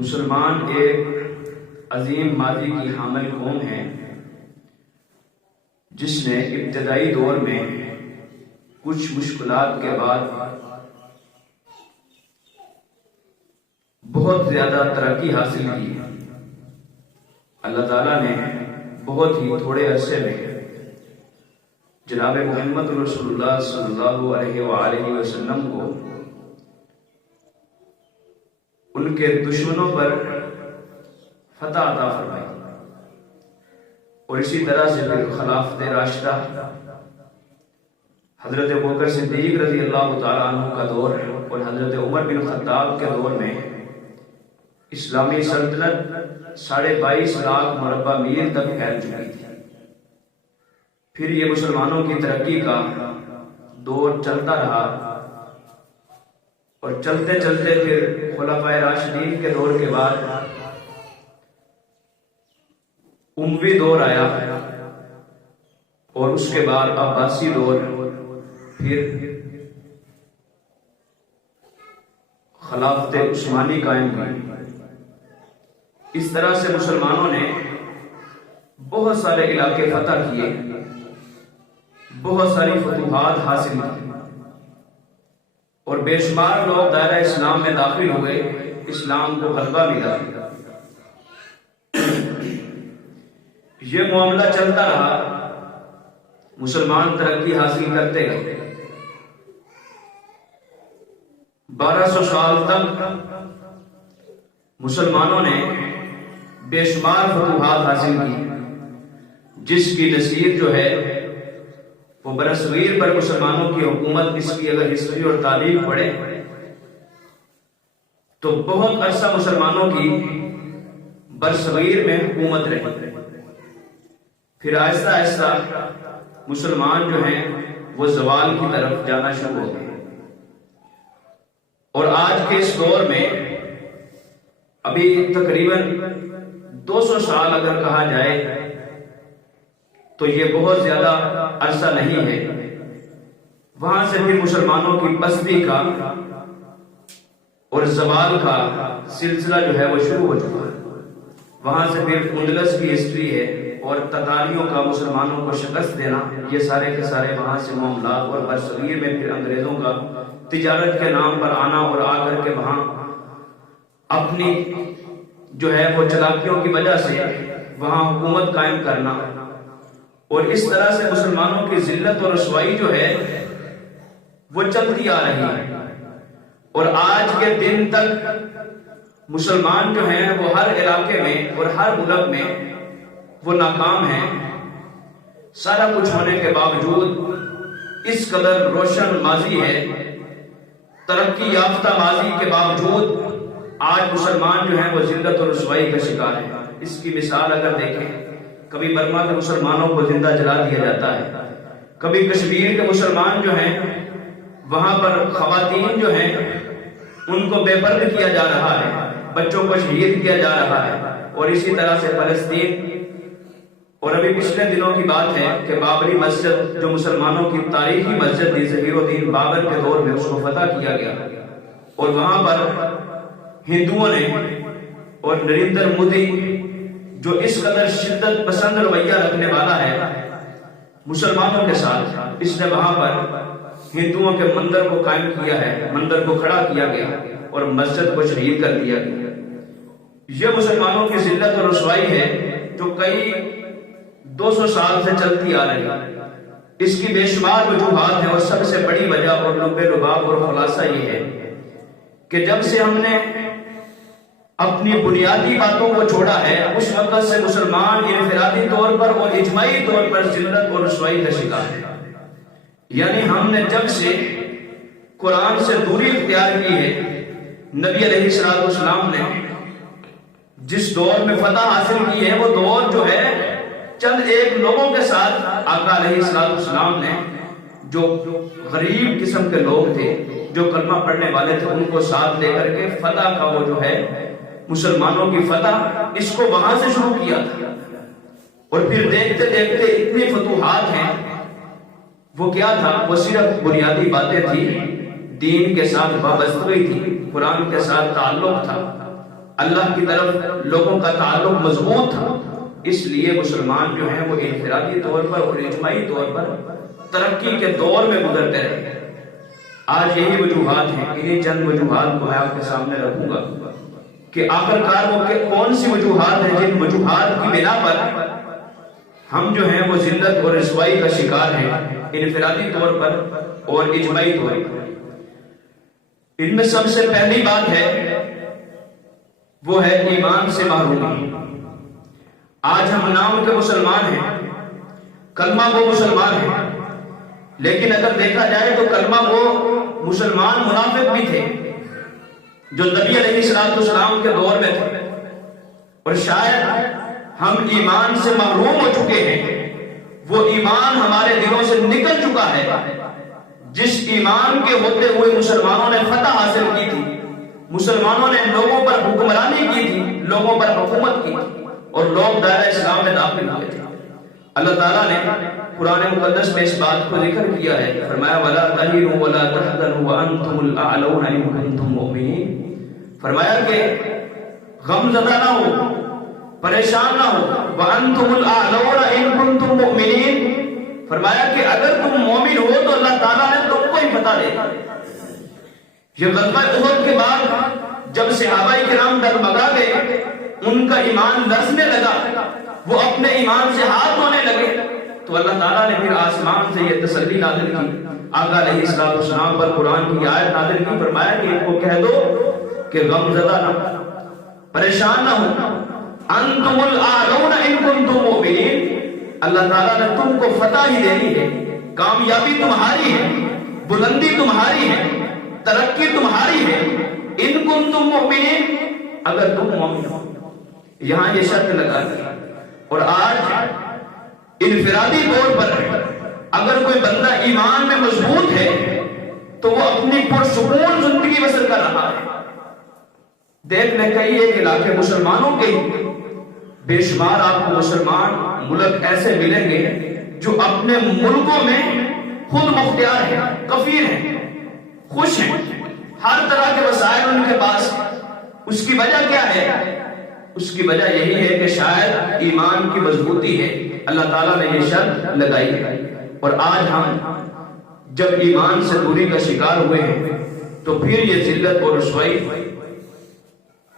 مسلمان ایک عظیم ماضی کی حامل قوم ہے جس نے ابتدائی دور میں کچھ مشکلات کے بعد بہت زیادہ ترقی حاصل کی۔ اللہ تعالیٰ نے بہت ہی تھوڑے عرصے میں جناب محمد رسول اللہ صلی اللہ علیہ وآلہ وسلم کو ان کے دشمنوں پر فتح عطا فرمائی، اور اسی طرح سے پھر خلافت راشدہ حضرت ابوبکر صدیق رضی اللہ تعالیٰ عنہ کا دور اور حضرت عمر بن خطاب کے دور میں اسلامی سلطنت 22.5 لاکھ مربع میل تک پھیل چکی تھی۔ پھر یہ مسلمانوں کی ترقی کا دور چلتا رہا، اور چلتے چلتے پھر خلفائے راشدین کے دور کے بعد اموی دور آیا، اور اس کے بعد عباسی دور، پھر خلافت عثمانی قائم ہوئی۔ اس طرح سے مسلمانوں نے بہت سارے علاقے فتح کیے، بہت ساری فتوحات حاصل کی، اور بے شمار لوگ دائرہ اسلام میں داخل ہوئے، اسلام کو غلبہ ملا۔ یہ معاملہ چلتا رہا، مسلمان ترقی حاصل کرتے گئے۔ 1200 سال تک مسلمانوں نے بے شمار فتوحات حاصل کی، جس کی نصیر جو ہے وہ برصغیر پر مسلمانوں کی حکومت، اس کی اگر ہسٹری اور تاریخ پڑھے تو بہت عرصہ مسلمانوں کی برصغیر میں حکومت رہی۔ پھر آہستہ آہستہ مسلمان جو ہیں وہ زوال کی طرف جانا شروع ہو گئے، اور آج کے اس دور میں ابھی تقریباً 200 سال اگر کہا جائے تو یہ بہت زیادہ عرصہ نہیں ہے۔ وہاں سے بھی مسلمانوں کی پستی کا اور زوال کا سلسلہ جو ہے وہ شروع ہو چکا ہے۔ وہاں سے پھر اندلس کی ہسٹری ہے، اور تتاریوں کا مسلمانوں کو شکست دینا، یہ سارے کے سارے وہاں سے معاملات، اور برصغیر میں پھر انگریزوں کا تجارت کے نام پر آنا، اور آ کر کے وہاں اپنی جو ہے وہ چلاکیوں کی وجہ سے وہاں حکومت قائم کرنا، اور اس طرح سے مسلمانوں کی ذلت اور رسوائی جو ہے وہ چلتی آ رہی ہے، اور آج کے دن تک مسلمان جو ہیں وہ ہر علاقے میں اور ہر ملک میں وہ ناکام ہیں۔ سارا کچھ ہونے کے باوجود، اس قدر روشن ماضی ہے، ترقی یافتہ ماضی کے باوجود آج مسلمان جو ہیں وہ ذلت اور رسوائی کا شکار ہیں۔ اس کی مثال اگر دیکھیں، کبھی برما کے مسلمانوں کو زندہ جلا دیا جاتا ہے، کبھی کشمیر کے مسلمان جو ہیں وہاں پر خواتین جو ہیں ان کو بے پردہ کیا جا رہا ہے، بچوں کو شہید کیا جا رہا ہے، اور اسی طرح سے فلسطین، اور ابھی پچھلے دنوں کی بات ہے کہ بابری مسجد جو مسلمانوں کی تاریخی مسجد تھی، ظہیر الدین بابر کے دور میں اس کو فتح کیا گیا، اور وہاں پر ہندوؤں نے اور نریندر مودی جو اس قدر شدت پسند رویہ رکھنے والا ہے مسلمانوں کے ساتھ، اس نے وہاں پر ہندوؤں کے مندر کو قائم کیا ہے، مندر کو کھڑا کیا گیا اور مسجد کو شہید کر دیا گیا۔ یہ مسلمانوں کی ذلت اور رسوائی ہے جو کئی 200 سال سے چلتی آ رہی ہے۔ اس کی بے شمار وجوہات ہیں، اور سب سے بڑی وجہ اور لب لباب اور خلاصہ یہ ہے کہ جب سے ہم نے اپنی بنیادی باتوں کو چھوڑا ہے، اس وقت سے مسلمان انفرادی طور پر اور اجتماعی طور پر ذلت اور رسوائی کا شکار ہے۔ یعنی ہم نے جب سے قرآن سے دوری اختیار کی ہے، نبی علیہ السلام نے جس دور میں فتح حاصل کی ہے، وہ دور جو ہے چند ایک لوگوں کے ساتھ آقا علیہ السلام نے، جو غریب قسم کے لوگ تھے، جو کلمہ پڑھنے والے تھے، ان کو ساتھ لے کر کے فتح کا وہ جو ہے مسلمانوں کی فتح، اس کو وہاں سے شروع کیا تھا، اور پھر دیکھتے دیکھتے اتنی فتوحات ہیں۔ وہ کیا تھا؟ وہ صرف بنیادی باتیں تھی، دین کے ساتھ وابستگی تھی، قرآن کے ساتھ تعلق تھا، اللہ کی طرف لوگوں کا تعلق مضبوط تھا، اس لیے مسلمان جو ہیں وہ انفرادی طور پر اور اجتماعی طور پر ترقی کے دور میں گزرتے رہے۔ آج یہی وجوہات ہیں، انہیں چند وجوہات کو میں آپ کے سامنے رکھوں گا کہ آخر کار وہ کون سی وجوہات ہیں جن وجوہات کی بنا پر ہم جو ہیں وہ ذلت اور رسوائی کا شکار ہیں، انفرادی طور پر اور اجتماعی طور پر۔ ان میں سب سے پہلی بات ہے وہ ہے ایمان سے محرومی۔ آج ہم نام کے مسلمان ہیں، کلمہ وہ مسلمان ہیں، لیکن اگر دیکھا جائے تو کلمہ وہ مسلمان منافق بھی تھے جو نبی علیہ السلام کے دور میں تھے، اور شاید ہم ایمان سے محروم ہو چکے ہیں، وہ ایمان ہمارے دلوں سے نکل چکا ہے۔ جس ایمان کے ہوتے ہوئے مسلمانوں نے فتح حاصل کی تھی، مسلمانوں نے لوگوں پر حکمرانی کی تھی، لوگوں پر حکومت کی تھی، اور لوگ دائرہ اسلام میں داخل ہوئے تھے۔ اللہ تعالیٰ نے قرآن مقدس میں اس بات کو ذکر کیا ہے، فرمایا وَلَا تَهِنُوا وَلَا تَحْزَنُوا وَأَنْتُمُ الْأَعْلَوْنَ إِن كُنتُم مُؤْمِنِينَ۔ فرمایا کہ غم زدہ نہ ہو، پریشان نہ ہو، وَأَنْتُمُ الْأَعْلَوْنَ إِن كُنتُم مُؤْمِنِينَ۔ فرمایا کہ اگر تم مومن ہو تو اللہ تعالیٰ نے تم کو ہی فتح دے گا۔ یہ غزوہ احد کے بعد جب صحابہ کرام ڈگمگا گئے، ان کا ایمان لرزنے لگا، وہ اپنے ایمان سے ہاتھ دھونے لگے، تو اللہ تعالیٰ نے پھر آسمان سے یہ تسلی نازل کی، آقا علیہ السلام پر قرآن کی آیت نازل کی، فرمایا کہ ان کو کہہ دو کہ غم زدہ نہ، پریشان نہ ہو، انتم الاعلون ان کنتم مؤمنین۔ اللہ تعالیٰ نے تم کو فتح ہی دینی ہے، کامیابی تمہاری ہے، بلندی تمہاری ہے، ترقی تمہاری ہے، ان کنتم مؤمنین، اگر تم مومن ہو۔ یہاں یہ شرط لگا دی، اور آج انفرادی طور پر اگر کوئی بندہ ایمان میں مضبوط ہے تو وہ اپنی پرسکون زندگی بسر کر رہا ہے۔ دیکھ لیں کئی ایک علاقے مسلمانوں کے بے شمار آپ کو مسلمان ملک ایسے ملیں گے جو اپنے ملکوں میں خود مختار ہیں، کفیل ہیں، خوش ہیں، ہر طرح کے وسائل ان کے پاس۔ اس کی وجہ کیا ہے؟ اس کی وجہ یہی ہے کہ شاید ایمان کی مضبوطی ہے، اللہ تعالیٰ نے یہ شرط لگائی ہے۔ اور آج ہم جب ایمان سے دوری کا شکار ہوئے ہیں تو پھر یہ ذلت اور رسوائی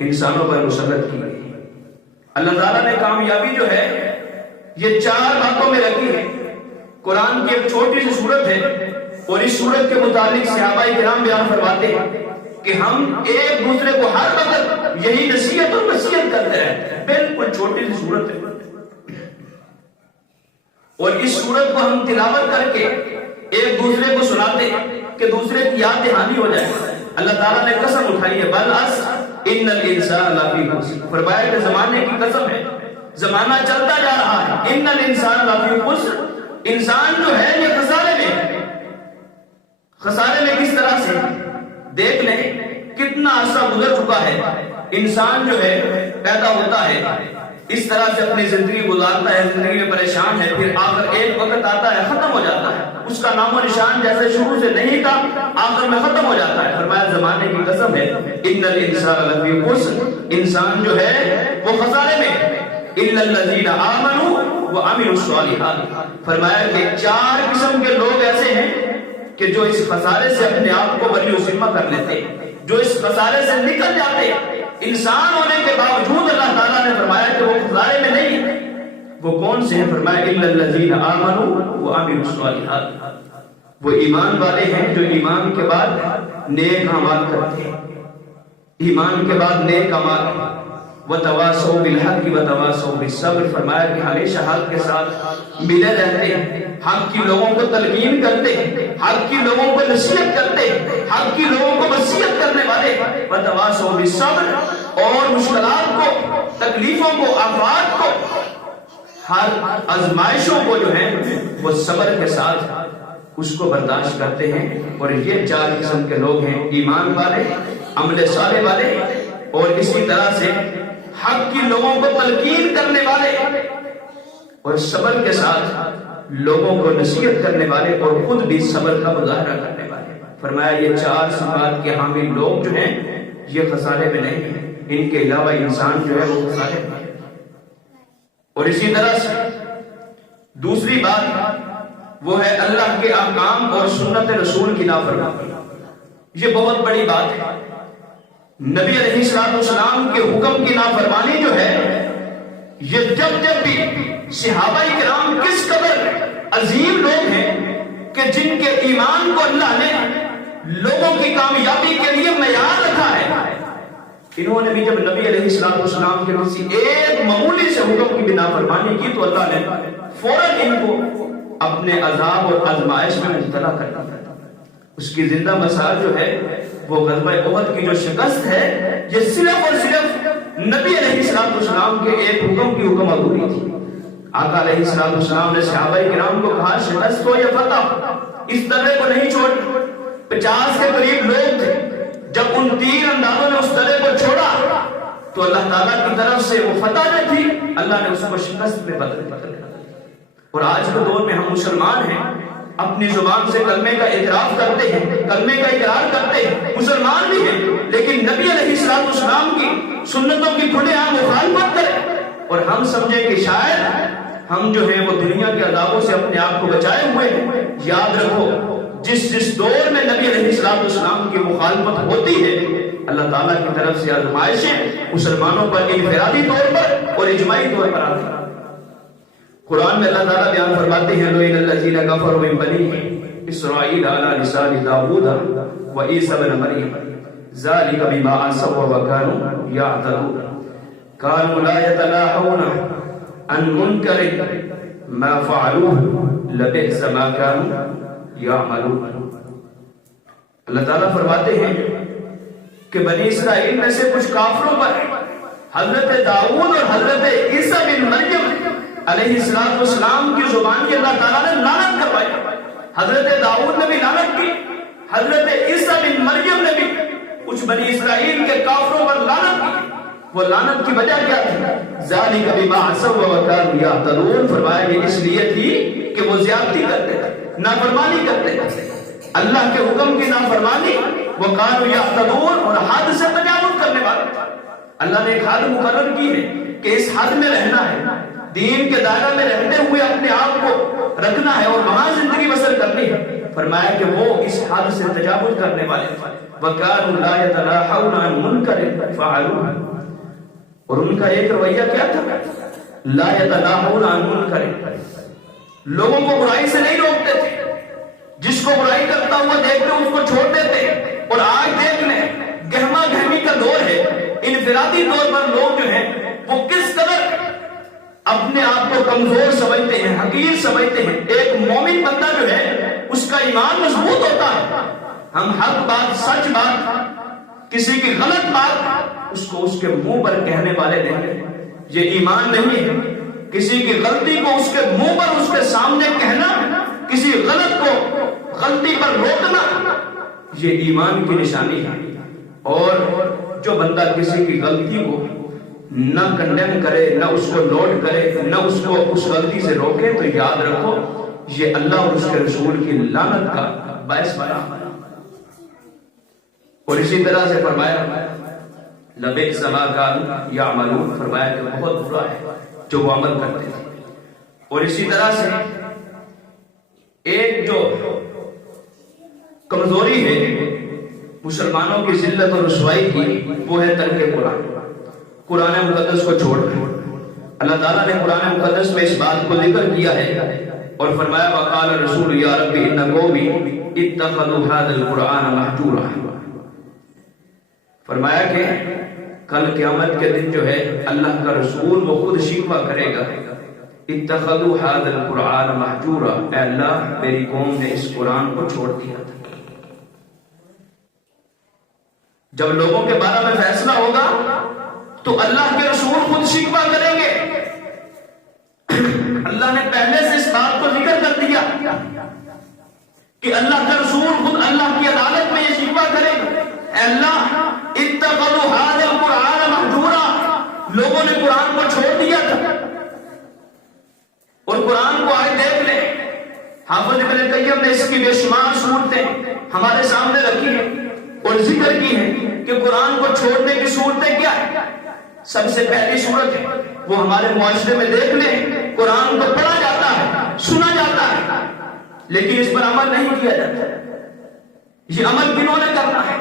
انسانوں پر مسلط کی گئی۔ اللہ تعالیٰ نے کامیابی جو ہے یہ 4 باتوں میں رکھی ہے۔ قرآن کی ایک چھوٹی سی سورت ہے، اور اس سورت کے متعلق صحابہ کرام بیان فرماتے ہیں کہ ہم ایک دوسرے کو ہر وقت یہی نصیحت اور وصیت کرتے ہیں۔ بالکل چھوٹی سی سورت ہے، اور اس سورت کو ہم تلاوت کر کے ایک دوسرے کو سناتے کہ دوسرے کی یاد دہانی ہو جائے۔ اللہ تعالیٰ نے قسم اٹھائی ہے، بل ان الانسان لفی خسر، فرمایا کہ زمانے کی قسم ہے، زمانہ چلتا جا رہا ہے، ان الانسان لفی خسر، انسان جو ہے یہ خسارے میں ہے۔ خسارے میں کس طرح سے؟ دیکھ لیں کتنا عرصہ گزر چکا ہے، انسان جو ہے پیدا ہوتا ہے، اس طرح سے اپنی زندگی گزارتا ہے، زندگی میں پریشان ہے، پھر آخر ایک وقت آتا ہے ختم ہو جاتا ہے، اس کا نام و نشان جیسے شروع سے نہیں تھا آخر میں ختم ہو جاتا ہے۔ فرمایا زمانے کی قسم ہے، ان الانسان لفی خسر، انسان جو ہے وہ خسارے میں ہے، الا الذین آمنوا وعملوا الصالحات۔ فرمایا کہ 4 قسم کے لوگ ایسے ہیں کہ جو اس خسارے سے اپنے آپ کو بری ذمہ کر لیتے، جو اس خسارے سے نکل جاتے، انسان ہونے کے باوجود اللہ تعالیٰ نے فرمایا کہ وہ خسارے میں نہیں ہے۔ وہ کون سے ہیں؟ فرمایا الا الذین آمنوا وعملوا الصالحات، وہ ایمان والے ہیں جو ایمان کے بعد نیک اعمال کرتے ہیں، ایمان کے بعد نیک اعمال، وتواصوا بالحق وتواصوا بالصبر۔ فرمایا کہ ہمیشہ حق کے ساتھ ملے رہتے ہیں، حق کی لوگوں کو تلقین کرتے ہیں، حق کی لوگوں کو نصیحت کرتے ہیں، حق کی لوگوں کو وصیت کرنے والے، وتواصوا بالصبر، اور مشکلات کو، تکلیفوں کو، آفات کو، ہر آزمائشوں کو جو ہے وہ صبر کے ساتھ اس کو برداشت کرتے ہیں۔ اور یہ 4 قسم کے لوگ ہیں، ایمان والے، عمل صالح والے، اور اسی طرح سے حق کی لوگوں کو تلقین کرنے والے، اور صبر کے ساتھ لوگوں کو نصیحت کرنے والے، اور خود بھی صبر کا مظاہرہ کرنے والے۔ فرمایا یہ 4 صفات کے حامل لوگ جو ہیں یہ خسارے میں نہیں ہیں۔ ان کے علاوہ انسان جو ہے وہ ظالم ہے۔ اور اسی طرح سے دوسری بات وہ ہے اللہ کے احکام اور سنت رسول کی نافرمانی۔ یہ بہت بڑی بات ہے۔ نبی علیہ السلام کے حکم کی نافرمانی جو ہے یہ جب بھی صحابہ کرام کس قدر عظیم لوگ ہیں کہ جن کے ایمان کو اللہ نے لوگوں کی کامیابی کے لیے معیار رکھا ہے، انہوں نے بھی جب نبی علیہ السلام کے کسی ایک معمولی سے حکم کی بھی نافرمانی کی تو اللہ نے فوراً ان کو اپنے عذاب اور آزمائش میں مبتلا کر دیا۔ اس کی زندہ مثال جو ہے وہ غزوہ احد کی جو شکست ہے، یہ صرف اور صرف نبی علیہ السلام کے ایک حکم کی حکم عبوری تھی۔ آقا علیہ السلام نے صحابہ کرام کو کہا شکست ہو یا فتح اس درے کو نہیں چھوڑ۔ 50 کے قریب لوگ تھے، جب ان تیر اندازوں نے اس درے کو چھوڑا تو اللہ تعالیٰ کی طرف سے وہ فتح جو تھی اللہ نے اس کو شکست میں بدل دیا۔ اور آج کے دور میں ہم مسلمان ہیں، اپنی زبان سے کلمے کا اعتراف کرتے ہیں، کلمے کا اقرار کرتے ہیں، مسلمان بھی ہیں، لیکن نبی علیہ السلام کی سنتوں کی کھلے عام مخالفت کریں اور ہم سمجھیں کہ شاید ہم جو ہیں وہ دنیا کے عذابوں سے اپنے آپ کو بچائے ہوئے ہیں۔ یاد رکھو جس دور میں نبی علیہ السلام کی مخالفت ہوتی ہے اللہ تعالیٰ کی طرف سے آزمائشیں مسلمانوں پر انفرادی طور پر اور اجماعی طور پر آتی ہیں۔ قرآن میں اللہ تعالیٰ بیان فرماتے ہیں لَعِنَ الَّذِينَ كَفَرُوا مِن بَنِي إِسْرَائِيلَ عَلَى لِسَانِ دَاوُودَ وَعِيسَى ابْنِ مَرْيَمَ ذَلِكَ بِمَا عَصَوْا وَكَانُوا يَعْتَدُونَ كَانُوا لَا يَتَنَاهَوْنَ عَن مُنكَرٍ مَا فَعَلُوهُ لَبِئْسَ مَا كَانُوا يَعْمَلُونَ۔ اللہ تعالیٰ فرماتے ہیں کہ بنی اسرائیل میں سے کچھ کافروں پر حضرت داؤد اور حضرت عیسیٰ بن مریم علیہ السلام کی زبان کی اللہ تعالیٰ نے لعنت کروائی۔ حضرت داؤد نے بھی لعنت کی، حضرت عیسیٰ بن مریم نے بھی کچھ بنی اسرائیل کے کافروں پر لعنت کی۔ وہ لعنت کی وجہ کیا تھی؟ ذَلِكَ بِمَا عَصَوْا وَكَانُوا يَعْتَدُونَ، فرمایا یہ اس لیے تھی کہ وہ زیادتی کرتے تھے، نافرمانی کرتے تھے، اللہ کے حکم کی نافرمانی، وَكَانُوا يَعْتَدُونَ، اور حد سے تجاوز کرنے والے تھے۔ اللہ نے ایک حد مقرر کی ہے کہ اس حد میں رہنا ہے، دین کے دائرہ میں رہتے ہوئے اپنے آپ کو رکھنا ہے اور وہاں زندگی بسر کرنی ہے۔ فرمایا کہ وہ اس حد سے تجاوز کرنے والے تھے۔ وَكَانُوا لَا يَتَنَاهَوْنَ عَن مُنكَرٍ فَعَلُوهُ، اور ان کا ایک رویہ کیا تھا؟ لا يتناهون عن منکر، لوگوں کو برائی سے نہیں روکتے تھے، جس کو برائی کرتا ہوا دیکھتے اس کو چھوڑ دیتے۔ اور آج دیکھ لیں گہما گہمی کا دور ہے، انفرادی طور پر لوگ جو ہیں وہ کس قدر اپنے آپ کو کمزور سمجھتے ہیں، حقیر سمجھتے ہیں۔ ایک مومن بندہ جو ہے اس کا ایمان مضبوط ہوتا ہے، ہم حق بات، سچ بات، کسی کی غلط بات اس کو اس کے منہ پر کہنے والے نہیں، یہ ایمان نہیں ہے۔ کسی کی غلطی کو اس کے منہ پر اس کے سامنے کہنا، کسی غلط کو غلطی پر روکنا، یہ ایمان کی نشانی ہے۔ اور جو بندہ کسی کی غلطی کو نہ کنڈیم کرے، نہ اس کو نوٹ کرے، نہ اس کو اس غلطی سے روکے، تو یاد رکھو یہ اللہ اور اس کے رسول کی لعنت کا باعث بنا۔ اور اسی طرح سے فرمایا لَبِئْسَ مَا كَانُوا يَعْمَلُونَ، فرمایا کہ بہت برا ہے جو وہ عمل کرتے تھے۔ اور اسی طرح سے ایک جو کمزوری ہے مسلمانوں کی ذلت اور رسوائی کی، وہ ہے ترک قرآن، قرآن مقدس کو چھوڑ کر۔ اللہ تعالیٰ نے قرآن مقدس میں اس بات کو ذکر کیا ہے اور فرمایا وَقَالَ الرَّسُولُ يَا رَبِّ إِنَّ قَوْمِي اتَّخَذُوا هَذَا الْقُرْآنَ مَهْجُورًا، فرمایا کہ کل قیامت کے دن جو ہے اللہ کا رسول وہ خود شکوہ کرے گا، اتخذوا هذا القرآن مہجورا، اے اللہ میری قوم نے اس قرآن کو چھوڑ دیا تھا۔ جب لوگوں کے بارے میں فیصلہ ہوگا تو اللہ کے رسول خود شکوہ کریں گے۔ اللہ نے پہلے سے اس بات کو ذکر کر دیا کہ اللہ کا رسول خود اللہ کی عدالت میں یہ شکوہ کرے گا، اے اللہ اتخذوا هذا القرآن مہجورا، لوگوں نے قرآن کو چھوڑ دیا تھا۔ اور قرآن کو آج دیکھ لیں، حافظ ابن قیم نے اس کی بے شمار صورتیں ہمارے سامنے رکھی ہیں۔ اور ذکر کی ہے کہ قرآن کو چھوڑنے کی صورتیں کیا ہے. سب سے پہلی صورت ہے وہ ہمارے معاشرے میں دیکھ لیں، قرآن کو پڑھا جاتا ہے، سنا جاتا ہے، لیکن اس پر عمل نہیں کیا جاتا. یہ عمل کنہوں نے کرنا ہے؟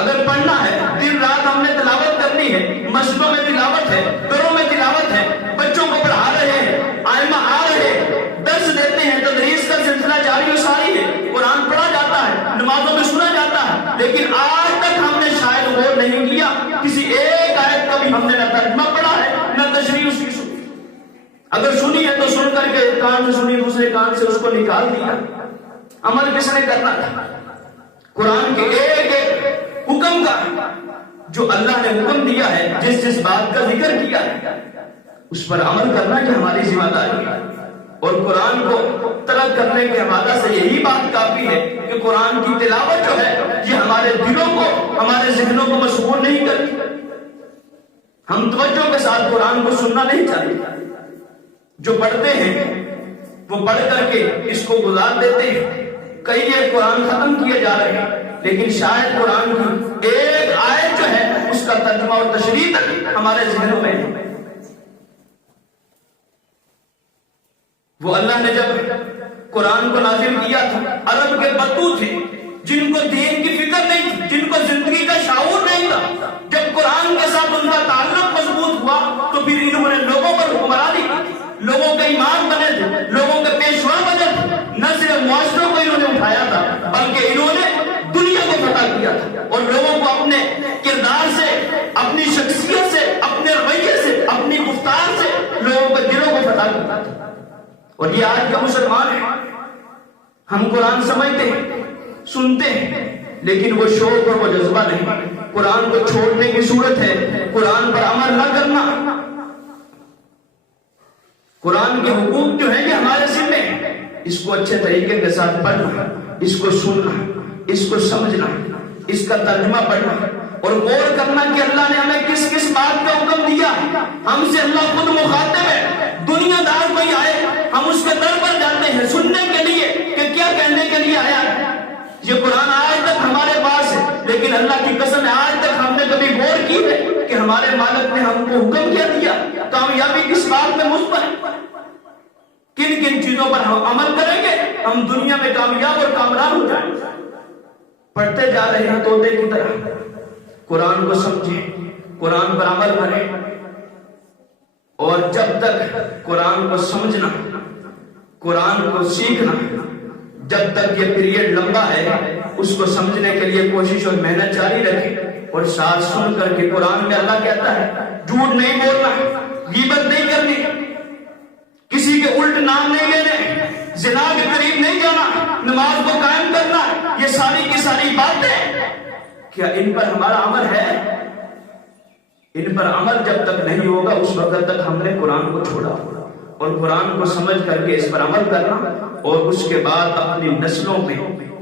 اگر پڑھنا ہے، دن رات ہم نے تلاوت کرنی ہے، مسجدوں میں تلاوت ہے، گھروں میں تلاوت ہے، بچوں کو پڑھا رہے ہیں، آئمہ آ رہے ہیں، درس دیتے ہیں، تدریس کا سلسلہ جاری و ساری ہے، قرآن پڑھا جاتا ہے، نمازوں میں سنا جاتا ہے، لیکن آج تک ہم نے شاید غور نہیں کیا، کسی ایک آیت کا بھی ہم نے نہ ترجمہ پڑھا ہے نہ تشریح اس کی سنی. اگر سنی ہے تو سن کر کے ایک کان سے سنی، دوسرے کان سے اس کو نکال دیا. عمل کس نے کرنا تھا؟ قرآن کے ایک ایک حکم کا جو اللہ نے حکم دیا ہے، جس جس بات کا ذکر کیا ہے، اس پر عمل کرنا کہ ہماری ذمہ داری ہے. اور قرآن کو ترک کرنے کے حوالے سے یہی بات کافی ہے کہ قرآن کی تلاوت جو ہے یہ ہمارے دلوں کو، ہمارے ذہنوں کو مشغول نہیں کرتی. ہم توجہ کے ساتھ قرآن کو سننا نہیں چاہتے. جو پڑھتے ہیں وہ پڑھ کر کے اس کو گزار دیتے ہیں. کئی ایک قرآن ختم کیے جا رہے ہیں، لیکن شاید قرآن کی ایک آیت جو ہے اس کا ترجمہ اور تشریح تک ہمارے ذہنوں میں ہے. وہ اللہ نے جب قرآن کو نازل کیا تھا، عرب کے بدو تھے جن کو دین کی فکر نہیں تھی، جن کو زندگی کا شعور نہیں تھا. جب قرآن کے ساتھ ان کا تعلق مضبوط ہوا تو پھر انہوں نے لوگوں پر حکمرانی کی، لوگوں کے امام بنے تھے، لوگوں کے پیشوا بنے تھے. نہ صرف معاشروں کو انہوں نے اٹھایا تھا بلکہ انہوں نے دنیا کو فتح کیا تھا، اور لوگوں کو اپنے کردار سے، اپنی شخصیت سے، اپنے رویے سے، اپنی گفتار سے لوگوں کے دلوں کو فتح کیا تھا. اور یہ آج کا مسلمان ہے. ہم قرآن سمجھتے ہیں، سنتے ہیں، لیکن وہ شوق اور وہ جذبہ نہیں. قرآن کو چھوڑنے کی صورت ہے قرآن پر عمل نہ کرنا. قرآن کے حقوق جو ہیں یہ ہمارے ذمہ ہیں. اس کو اچھے طریقے کے ساتھ پڑھنا، اس کو سننا، اس کو سمجھنا، اس کا ترجمہ پڑھنا اور غور کرنا کہ اللہ نے ہمیں کس کس بات کا حکم دیا. ہم سے اللہ خود مخاطب ہے. دنیا دار کوئی آئے ہم اس کے در پر جاتے ہیں سننے کے لیے کہ کیا کہنے کے لیے آیا ہے. یہ قرآن آج تک ہمارے پاس ہے، لیکن اللہ کی قسم ہے آج تک ہم نے کبھی غور کی ہے کہ ہمارے مالک نے ہم کو حکم کیا دیا. کامیابی کس بات میں مضمر ہے، کن کن چیزوں پر ہم عمل کریں گے ہم دنیا میں کامیاب اور کامران ہو جائیں. پڑھتے جا رہے ہیں طوطے کی طرح. قرآن کو سمجھیں، قرآن پر عمل کریں، اور جب تک قرآن کو سمجھنا، قرآن کو سیکھنا، جب تک یہ پیریڈ لمبا ہے اس کو سمجھنے کے لیے کوشش اور محنت جاری رکھیں. اور ساتھ سن کر کے قرآن میں اللہ کہتا ہے جھوٹ نہیں بولنا، غیبت نہیں کرنی، کسی کے الٹ نام نہیں لینے، زنا کے قریب نہیں جانا، نماز کو قائم کرنا. یہ ساری کی ساری باتیں کیا ان پر ہمارا عمل ہے؟ ان پر عمل جب تک نہیں ہوگا اس وقت تک ہم نے قرآن کو چھوڑا. اور قرآن کو سمجھ کر کے اس پر عمل کرنا اور اس کے بعد اپنی نسلوں میں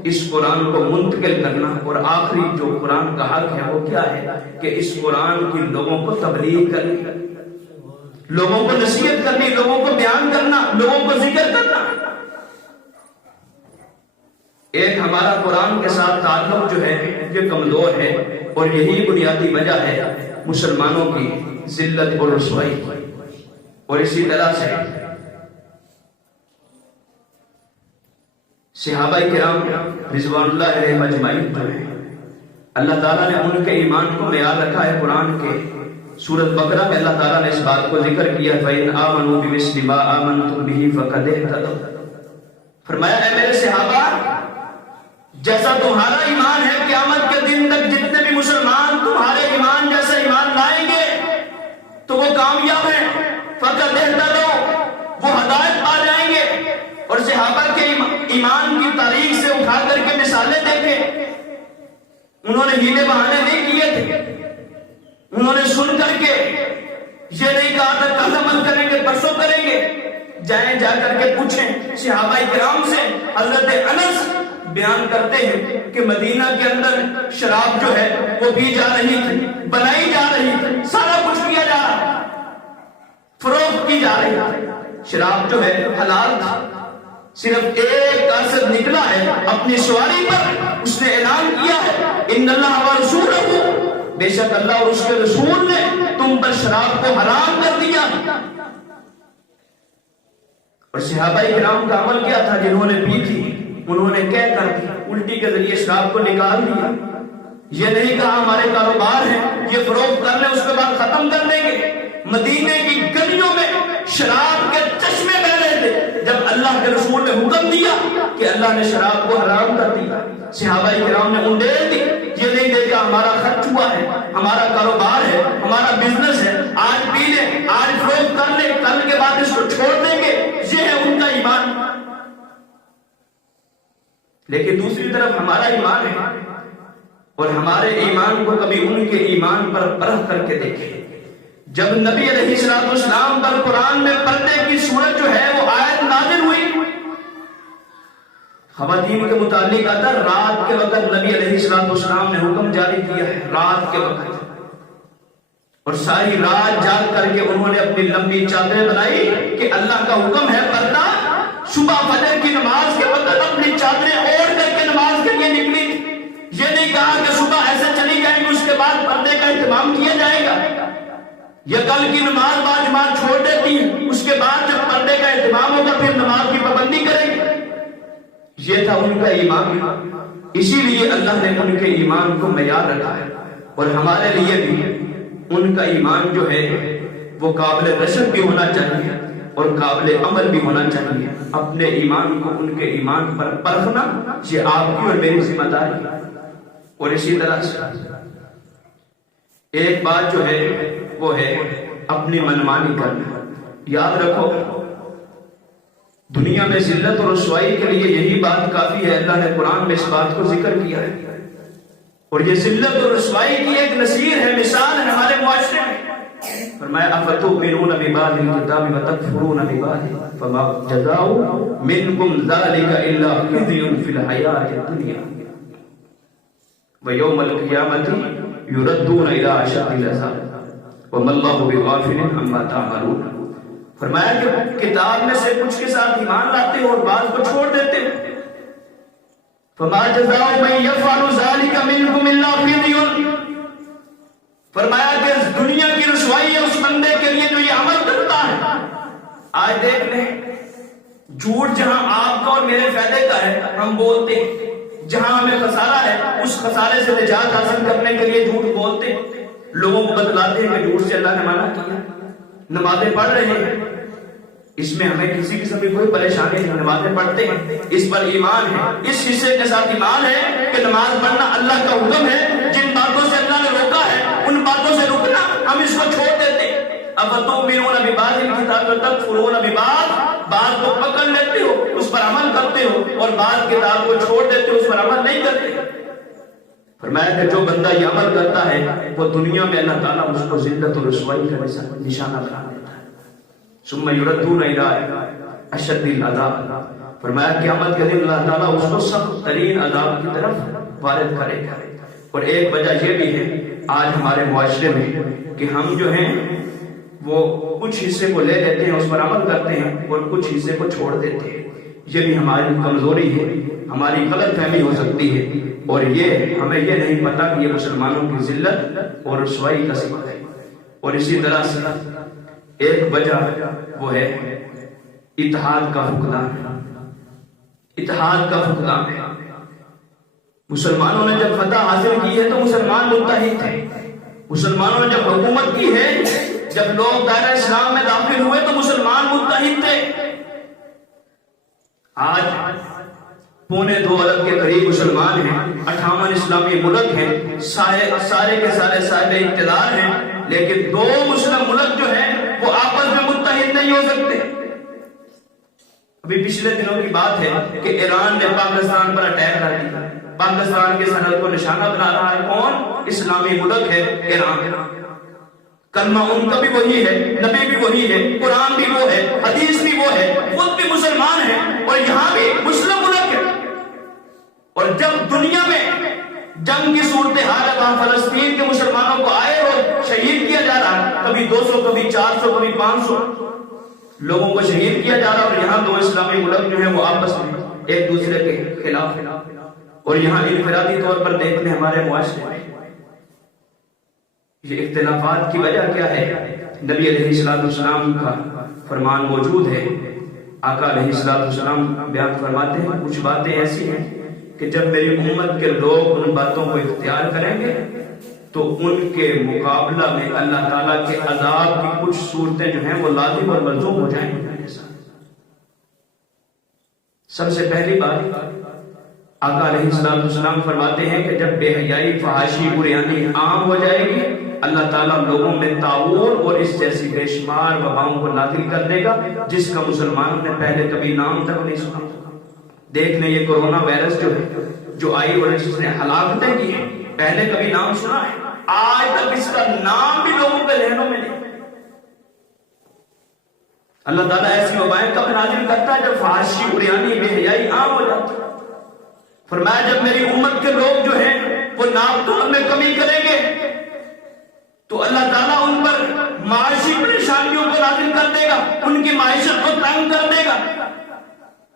اس قرآن کو منتقل کرنا. اور آخری جو قرآن کا حق ہے وہ کیا ہے کہ اس قرآن کی لوگوں کو تبلیغ کرنی، لوگوں کو نصیحت کرنی، لوگوں کو بیان کرنا، لوگوں کو ذکر کرنا. ایک ہمارا قرآن کے ساتھ تعلق جو ہے یہ کمزور ہے، اور یہی بنیادی وجہ ہے مسلمانوں کی ذلت اور رسوائی. اور اسی طرح سے صحابہ کرام رضوان اللہ علیہم اجمعین جو ہیں، اللہ تعالیٰ نے ان کے ایمان کو معیار رکھا ہے. قرآن کے سورۃ بقرہ میں اللہ تعالیٰ نے اس بات کو ذکر کیا فَإِنْ آمَنُوا بِمِثْلِ مَا آمَنْتُمْ بِهِ فَقَدِ اهْتَدَوْا. فرمایا اے میرے صحابہ، جیسا تمہارا ایمان ہے قیامت کے دن تک جتنے بھی مسلمان تمہارے ایمان جیسا ایمان لائیں گے تو وہ کامیاب ہیں. فقط اہتدوا، وہ ہدایت پا جائیں گے. اور صحابہ کے ایمان کی تاریخ سے اٹھا کر کے مثالیں دیکھیں. انہوں نے ہیلے بہانے نہیں کیے تھے. انہوں نے سن کر کے یہ نہیں کہا تھا کل عمل کریں گے پرسوں کریں گے. جائیں جا کر کے پوچھیں صحابہ کرام سے. حضرت انس بیان کرتے ہیں کہ مدینہ کے اندر شراب جو ہے وہ پی جا رہی تھی، بنائی جا رہی تھی، سارا کچھ کیا جا رہا ہے، فروخت کی جا رہی ہے. شراب جو ہے حلال تھا، صرف ایک اسد نکلا ہے اپنی سواری پر، اس نے اعلان کیا ہے ان اللہ و رسولہ، بے شک اللہ اور اس کے رسول نے تم پر شراب کو حرام کر دیا۔ اور صحابہ کرام کا عمل کیا تھا؟ جنہوں نے پی تھی انہوں نے کہہ کر الٹی کے ذریعے شراب کو نکال دیا۔ یہ نہیں کہا ہمارے کاروبار ہے یہ فروخت کر لیں اس کے بعد ختم کر دیں گے۔ مدینے کی گلیوں میں شراب کے چشمے بہ رہے تھے جب اللہ کے رسول نے حکم دیا کہ اللہ نے شراب کو حرام کر دیا۔ صحابہ کرام نے انڈیل دی، یہ نہیں دیکھا ہمارا خرچ ہوا ہے، ہمارا کاروبار ہے، ہمارا بزنس ہے، آج پی لیں، آج فروخت کر لیں، کل کے بعد اس کو چھوڑ دیں گے، یہ ہے ان کا ایمان۔ لیکن دوسری طرف ہمارا ایمان ہے، اور ہمارے ایمان کو کبھی ان کے ایمان پر پرکھ کر کے دیکھیں۔ جب نبی علیہ السلام پر قرآن میں پردے کی صورت جو ہے وہ آیت نازل ہوئی، خواتین کے متعلق آتا رات کے وقت نبی علیہ السلام نے حکم جاری کیا ہے، رات کے وقت، اور ساری رات جاگ کر کے انہوں نے اپنی لمبی چادریں بنائی کہ اللہ کا حکم ہے پردہ۔ صبح فجر کی نماز کے وقت اپنی چادریں اوڑھ کر کے نماز کے لیے نکلی تھی۔ یہ نہیں کہا کہ صبح ایسے چلی جائیں گے اس کے بعد پردے کا اہتمام کیا جائے گا، یا کل کی نماز بعد جماعت چھوڑ دیتی ہے اس کے بعد جب پردے کا اہتمام ہوگا پھر نماز کی پابندی کریں گے۔ یہ تھا ان کا ایمان، اسی لیے اللہ نے ان کے ایمان کو معیار رکھا ہے، اور ہمارے لیے بھی ان کا ایمان جو ہے وہ قابل رشد بھی ہونا چاہیے اور قابل عمل بھی ہونا چاہیے۔ اپنے ایمان کو ان کے ایمان پر پرکھنا یہ آپ کی اور میری ذمہ داری ہے۔ اور اسی طرح سے ایک بات جو ہے وہ ہے اپنی منمانی کرنا۔ یاد رکھو دنیا میں ذلت اور رسوائی کے لیے یہی بات کافی ہے، اللہ نے قرآن میں اس بات کو ذکر کیا ہے، اور یہ ذلت اور رسوائی کی ایک نذیر ہے، مثال ہے ہمارے معاشرے میں۔ فرمایا افتؤمنون ببعض الکتاب وتکفرون ببعض فما جزاء منکم ذلک الا خزي فی الحیاۃ الدنیا ویوم القیامۃ یردون الی اشد العذاب وما اللہ بغافل عما تعملون۔ فرمایا کہ کتاب میں سے کچھ کے ساتھ ایمان لاتے ہو اور بعض کو چھوڑ دیتے ہو۔ فما جزاء من یفعل ذلک منکم الا خزي، فرمایا کہ دنیا کی رسوائی ہے اس بندے کے لیے جو یہ عمل کرتا ہے۔ آج دیکھ لیں جھوٹ جہاں آپ کا اور میرے فائدے کا ہے ہم بولتے ہیں، جہاں ہمیں خسارہ ہے اس خسارے سے نجات حاصل کرنے کے لیے جھوٹ بولتے ہیں، لوگوں کو بتلاتے ہیں کہ جھوٹ سے اللہ نے منع کیا، نمازیں پڑھ رہے ہیں، اس میں ہمیں کسی قسم کی کوئی پریشانی نہیں، نمازیں پڑھتے ہیں، اس پر ایمان ہے، اس حصے کے ساتھ ایمان ہے کہ نماز پڑھنا اللہ کا حکم ہے، جن باتوں سے اللہ نے روکا ہے ان باتوں سے رکنا ہم اس کو چھوڑ دیتے ہیں۔ افتؤمنون ببعض الکتاب وتکفرون ببعض، بعض کو پکڑ لیتے ہو اس پر عمل کرتے ہو اور بعض کتاب کو چھوڑ دیتے ہو اس پر عمل نہیں کرتے۔ فرمایا کہ جو بندہ یہ عمل کرتا ہے وہ دنیا میں اللہ تعالیٰ اس کو ذلت اور رسوائی کا نشانہ بنا دیتا ہے۔ ثم یردون الی اشد العذاب، فرمایا قیامت کے دن اللہ تعالیٰ اس کو سخت ترین عذاب کی طرف وارد کرے گا۔ اور ایک وجہ یہ بھی ہے آج ہمارے معاشرے میں کہ ہم جو ہیں وہ کچھ حصے کو لے لیتے ہیں اس پر عمل کرتے ہیں اور کچھ حصے کو چھوڑ دیتے ہیں۔ یہ بھی ہماری کمزوری ہے، ہماری غلط فہمی ہو سکتی ہے، اور یہ ہمیں یہ نہیں پتا کہ یہ مسلمانوں کی ذلت اور رسوائی کا سبب ہے۔ اور اسی طرح سے ایک وجہ وہ ہے اتحاد کا فقدان، اتحاد کا فقدان ہے۔ مسلمانوں نے جب فتح حاصل کی ہے تو مسلمان متحد تھے، مسلمانوں نے جب حکومت کی ہے، جب لوگ دائرہ اسلام میں داخل ہوئے تو مسلمان متحد تھے۔ آج 2.25 ارب کے قریب مسلمان ہیں، 58 اسلامی ملک ہیں، سارے کے سارے صاحب اقتدار ہیں، لیکن 2 مسلم ملک جو ہیں وہ آپس میں متحد نہیں ہو سکتے۔ ابھی پچھلے دنوں کی بات ہے کہ ایران نے پاکستان پر اٹیک کر دیا، پاکستان کے سرحد کو نشانہ بنا رہا ہے کون؟ اسلامی ملک ہے ایران۔ کلمہ ان کا بھی وہی ہے، نبی بھی وہی ہے، قرآن بھی وہ ہے، حدیث بھی وہ ہے، خود بھی مسلمان ہیں، اور یہاں بھی مسلم ملک ہے۔ اور جب دنیا میں جنگ کی صورتحال ہے وہاں فلسطین کے مسلمانوں کو آئے اور شہید کیا جا رہا ہے، کبھی 200 کبھی 400 کبھی 500، لوگوں کو شہید کیا جا رہا ہے، اور یہاں دو اسلامی ملک جو ہیں وہ آپس میں ایک دوسرے کے خلاف ہیں، اور یہاں انفرادی طور پر دیکھ لیں ہمارے معاشرے میں یہ اختلافات کی وجہ کیا ہے؟ نبی علیہ السلام کا فرمان موجود ہے، آقا علیہ السلام بیان فرماتے ہیں کچھ باتیں ایسی ہیں کہ جب میری امت کے لوگ ان باتوں کو اختیار کریں گے تو ان کے مقابلہ میں اللہ تعالیٰ کے عذاب کی کچھ صورتیں جو ہیں وہ لازم اور ملزوم ہو جائیں گے۔ سب سے پہلی بات آقا علیہ السلام فرماتے ہیں کہ جب بے حیائی، فحاشی، بریانی عام ہو جائے گی، اللہ تعالیٰ لوگوں میں طاعون اور اس جیسی بے شمار وباؤں کو نازل کر دے گا جس کا مسلمانوں نے پہلے کبھی نام تک نہیں سنا۔ دیکھ لیں یہ کورونا وائرس جو ہے جو آئی اور جس نے ہلاکتیں کی ہیں، پہلے کبھی نام سنا ہے؟ آج تک اس کا نام بھی لوگوں کے ذہنوں میں نہیں۔ اللہ تعالیٰ ایسی وبائیں کب نازل کرتا ہے؟ جب فحاشی، بریانی، بے حیائی عام ہو جاتی ہے۔ فرمایا جب میری امت کے لوگ جو ہیں وہ ناپ توڑ میں کمی کریں گے تو اللہ تعالیٰ ان پر معاشی پریشانیوں کو نازل کر دے گا، ان کی معیشت کو تنگ کر دے گا۔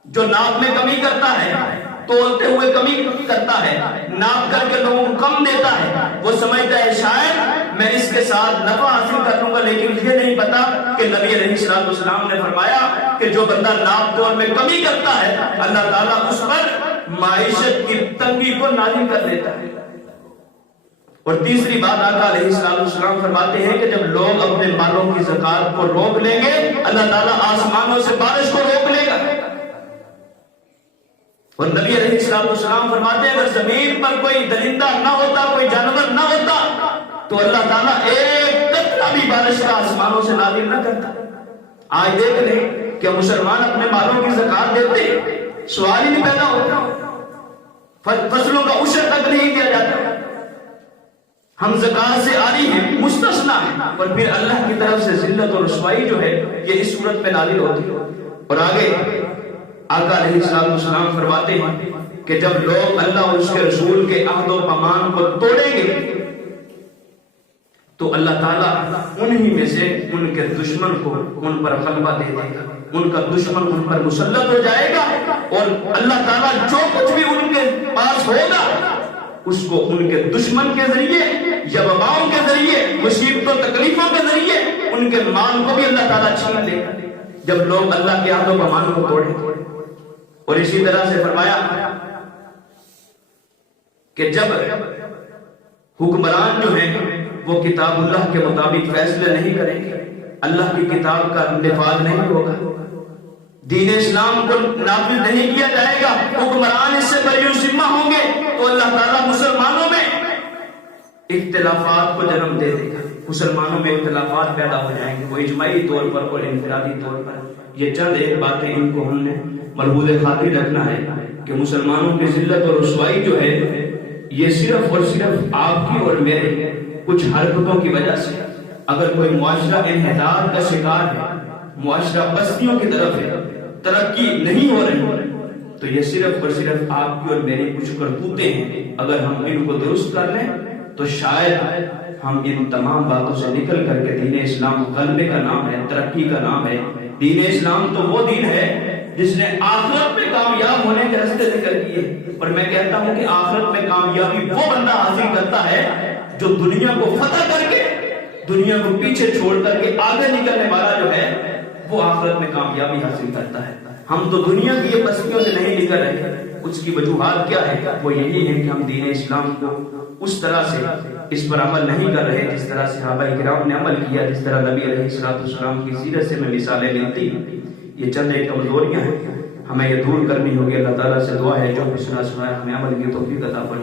جو ناپ میں کمی کرتا ہے، تولتے ہوئے کمی کرتا ہے، ناپ کر کے لوگوں کو کم دیتا ہے، وہ سمجھتا ہے شاید میں اس کے ساتھ نفع حاصل کر لوں گا، لیکن یہ نہیں پتا کہ نبی علیہ السلام نے فرمایا کہ جو بندہ ناپ تول میں کمی کرتا ہے اللہ تعالیٰ اس پر معیشت کی تنگی کو نازل کر دیتا ہے۔ اور تیسری بات آقا علیہ السلام فرماتے ہیں کہ جب لوگ اپنے مالوں کی زکات کو روک لیں گے اللہ تعالیٰ آسمانوں سے بارش کو روک لے گا۔ اور نبی علیہ السلام فرماتے ہیں اگر زمین پر کوئی درندہ نہ ہوتا، کوئی جانور نہ ہوتا تو اللہ تعالیٰ ایک قطرہ بھی بارش کا آسمانوں سے نازل نہ کرتا۔ آج دیکھ لیں کہ مسلمان اپنے مالوں کی زکات دیتے ہیں، سوال ہی نہیں پیدا ہوتا، فصلوں کا عشر تک نہیں دیا جاتا۔ ہم زکات سے عاری ہیں، مستثنا ہیں، اور پھر اللہ کی طرف سے ذلت اور رسوائی جو ہے یہ اس صورت پہ نازل ہوتی ہے۔ اور آگے آقا علیہ السلام فرماتے ہیں کہ جب لوگ اللہ اور اس کے رسول کے عہد و پیمان کو توڑیں گے تو اللہ تعالیٰ انہی میں سے ان کے دشمن کو ان پر غلبہ دے دے گا، ان کا دشمن ان پر مسلط ہو جائے گا، اور اللہ تعالیٰ جو کچھ بھی ان کے پاس ہوگا اس کو ان کے دشمن کے ذریعے یا وباؤں کے ذریعے، مصیبتوں تکلیفوں کے ذریعے ان کے مال کو بھی اللہ تعالیٰ چھین لے گا جب لوگ اللہ کے عہد و پیمان کو توڑیں گے۔ اور اسی طرح سے فرمایا کہ جب حکمران جو ہیں وہ کتاب اللہ کے مطابق فیصلے نہیں کریں گے، اللہ کی کتاب کا نفاذ نہیں ہوگا، دین اسلام کو نافذ نہیں کیا جائے گا، حکمران اس سے بری الذمہ ہوں گے تو اللہ تعالیٰ مسلمانوں میں اختلافات کو جنم دے دے گا، مسلمانوں میں اختلافات پیدا ہو جائیں گے، وہ اجماعی طور پر اور انفرادی طور پر۔ یہ چند ایک باتیں ان کو ہم نے ملحوظ خاطر رکھنا ہے کہ مسلمانوں کی ذلت اور رسوائی جو ہے یہ صرف اور صرف آپ کی اور میرے کچھ حرکتوں کی وجہ سے۔ اگر کوئی معاشرہ انحطاط کا شکار ہے، معاشرہ بستیوں کی طرف ہے، ترقی نہیں ہو رہی، تو یہ صرف اور صرف آپ کی اور میری کچھ کرتوتیں ہیں۔ اگر ہم ان کو درست کر لیں تو شاید ہم ان تمام باتوں سے نکل کر کے دین اسلام غلبے کا نام ہے، ترقی کا نام ہے۔ دین اسلام تو وہ دین ہے جس نے آخرت میں کامیاب ہونے کے راستے ذکر کیے، اور میں کہتا ہوں کہ آخرت میں کامیابی وہ بندہ حاصل کرتا ہے جو دنیا کو فتح کر کے، دنیا کو پیچھے چھوڑ کر کے آگے نکلنے والا جو ہے وہ آخرت میں کامیابی حاصل کرتا ہے۔ ہم تو دنیا کی یہ بستیوں سے نہیں نکل رہے، اس کی وجوہات کیا ہے؟ وہ یہی ہے کہ ہم دین اسلام کو اس طرح سے اس پر عمل نہیں کر رہے جس طرح صحابہ کرام نے عمل کیا، جس طرح نبی علیہ السلام کی سیرت سے میں مثالیں ملتی ہیں۔ یہ چند ایک کمزوریاں ہیں، ہمیں یہ دور کرنی ہوگی۔ اللہ تعالیٰ سے دعا ہے جو بھی سنا ہے ہمیں عمل کی توفیق عطا فرمائے۔